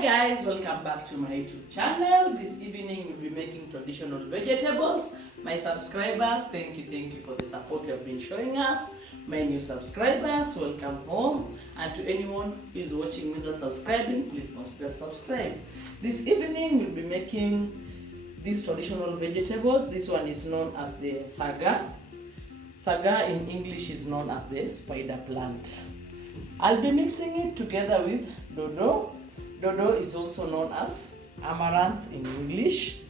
Hi guys, welcome back to my YouTube channel. This evening we'll be making traditional vegetables. My subscribers, thank you for the support you have been showing us. My new subscribers, welcome home. And to anyone who is watching without subscribing, please consider subscribe. This evening we'll be making these traditional vegetables. This one is known as the saga. Saga in English is known as the spider plant. I'll be mixing it together with dodo. Dodo is also known as amaranth in English.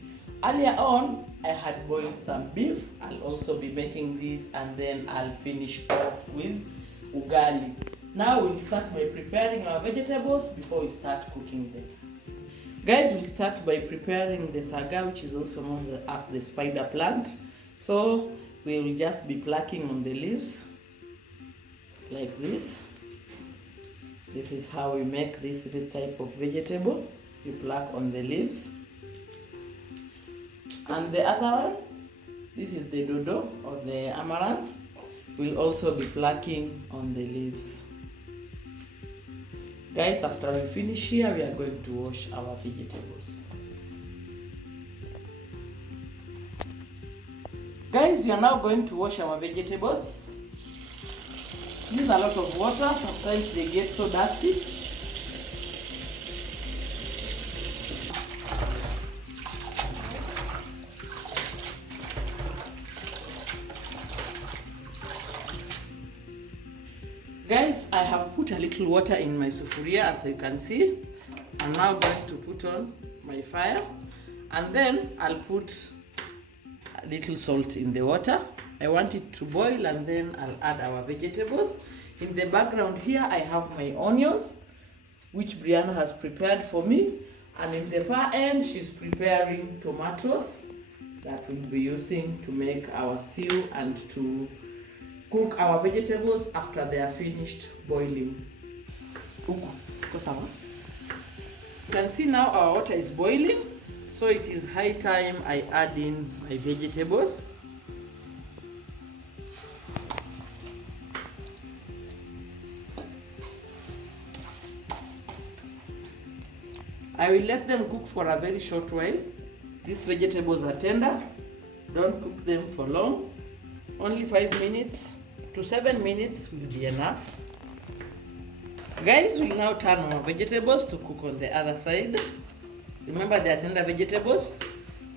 Earlier on, I had boiled some beef. I'll also be making this and then I'll finish off with ugali. Now we'll start by preparing our vegetables before we start cooking them. Guys, we'll start by preparing the saga, which is also known as the spider plant. So we will just be plucking on the leaves like this. This is how we make this type of vegetable. You pluck on the leaves. And the other one, this is the dodo or the amaranth. We'll also be plucking on the leaves. Guys, after we finish here, we are going to wash our vegetables. Guys, we are now going to wash our vegetables. Use a lot of water, sometimes they get so dusty. Guys, I have put a little water in my sufuria, as you can see. I'm now going to put on my fire and then I'll put a little salt in the water. I want it to boil and then I'll add our vegetables. In the background here, I have my onions, which Bryanna has prepared for me. And in the far end, she's preparing tomatoes that we'll be using to make our stew and to cook our vegetables after they are finished boiling. You can see now our water is boiling, so it is high time I add in my vegetables. I will let them cook for a very short while. These vegetables are tender. Don't cook them for long. Only 5 minutes to 7 minutes will be enough. Guys, we'll now turn our vegetables to cook on the other side. Remember, they are tender vegetables.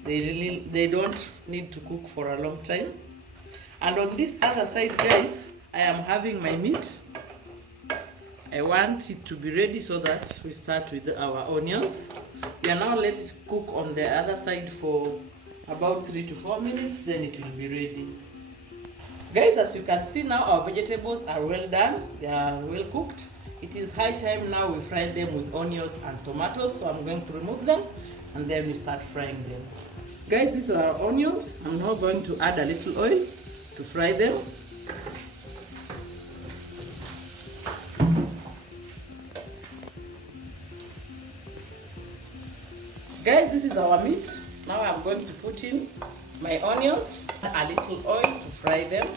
They don't need to cook for a long time. And on this other side, guys, I am having my meat. I want it to be ready so that we start with our onions. We are now let it cook on the other side for about 3 to 4 minutes, then it will be ready. Guys, as you can see now, our vegetables are well done. They are well cooked. It is high time now we fry them with onions and tomatoes. So I'm going to remove them and then we start frying them. Guys, these are our onions. I'm now going to add a little oil to fry them. Guys, this is our meat. Now I'm going to put in my onions, a little oil to fry them.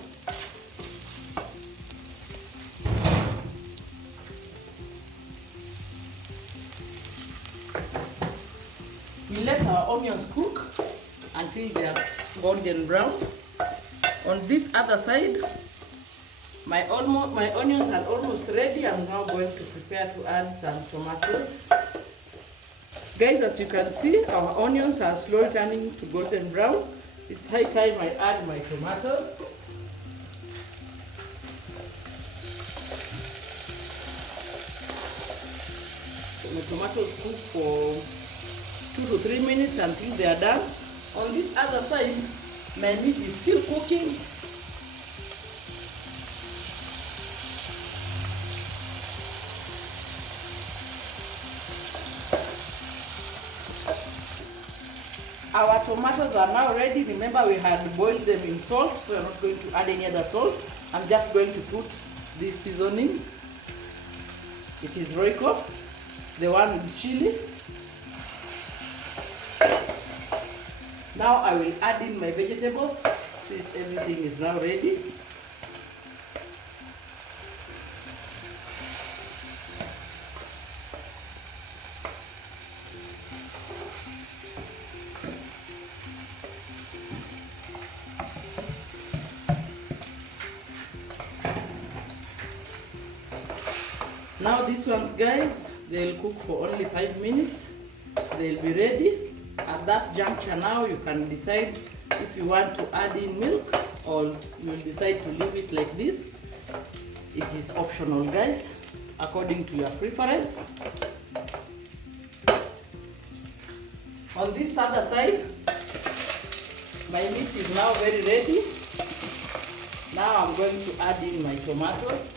We let our onions cook until they are golden brown. On this other side, my onions are almost ready. I'm now going to prepare to add some tomatoes. Guys, as you can see, our onions are slowly turning to golden brown. It's high time I add my tomatoes. So my tomatoes cook for 2 to 3 minutes until they are done. On this other side, my meat is still cooking. Our tomatoes are now ready. Remember, we had boiled them in salt, so I'm not going to add any other salt. I'm just going to put this seasoning. It is Royco, the one with chili. Now I will add in my vegetables since everything is now ready. Now these ones, guys, they'll cook for only 5 minutes. They'll be ready. At that juncture now, you can decide if you want to add in milk or you'll decide to leave it like this. It is optional, guys, according to your preference. On this other side, my meat is now very ready. Now I'm going to add in my tomatoes.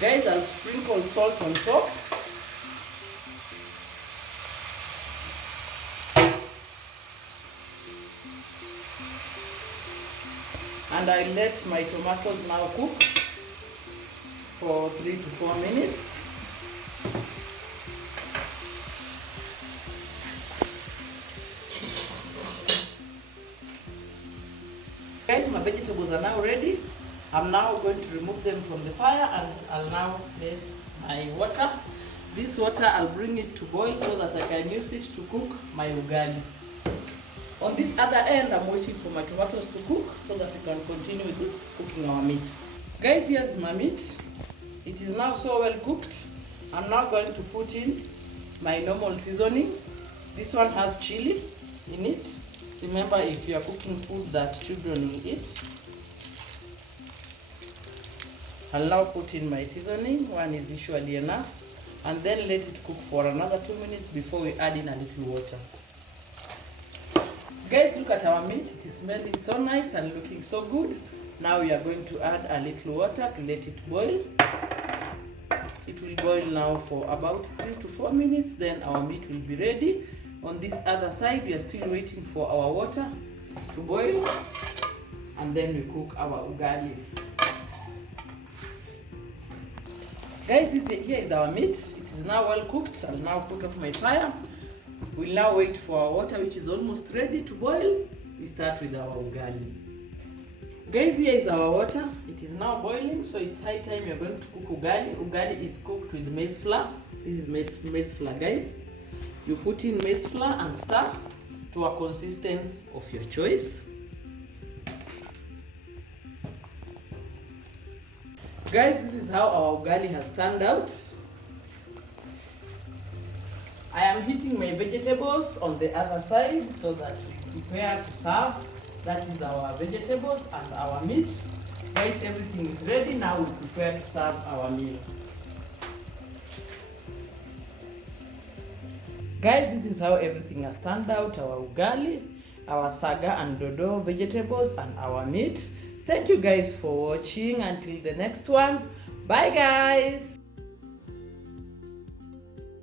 Guys, I'll sprinkle salt on top. And I let my tomatoes now cook for 3 to 4 minutes. Guys, my vegetables are now ready. I'm now going to remove them from the fire and I'll now place my water. This water, I'll bring it to boil so that I can use it to cook my ugali. On this other end, I'm waiting for my tomatoes to cook so that we can continue with cooking our meat. Guys, here's my meat. It is now so well cooked. I'm now going to put in my normal seasoning. This one has chili in it. Remember, if you are cooking food that children will eat. I'll now put in my seasoning. One is usually enough. And then let it cook for another 2 minutes before we add in a little water. Guys, look at our meat. It is smelling so nice and looking so good. Now we are going to add a little water to let it boil. It will boil now for about 3 to 4 minutes. Then our meat will be ready. On this other side, we are still waiting for our water to boil. And then we cook our ugali. Guys, here is our meat. It is now well cooked. I'll now put off my fire. We'll now wait for our water, which is almost ready to boil. We start with our ugali. Guys, here is our water. It is now boiling, so it's high time you're going to cook ugali. Ugali is cooked with maize flour. This is maize flour, guys. You put in maize flour and stir to a consistency of your choice. Guys, this is how our ugali has turned out. I am heating my vegetables on the other side so that we prepare to serve. That is our vegetables and our meat. Guys, everything is ready. Now we prepare to serve our meal. Guys, this is how everything has turned out. Our ugali, our saga and dodo vegetables and our meat. Thank you guys for watching. Until the next one. Bye guys.